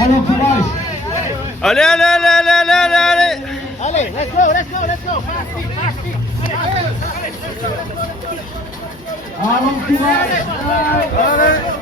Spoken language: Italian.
Alon Kubaş. Ale, ale, ale, ale, ale, ale, ale. Ale, let's go, let's go, let's go. Fast feet, fast feet. Alon Kubaş. Ale.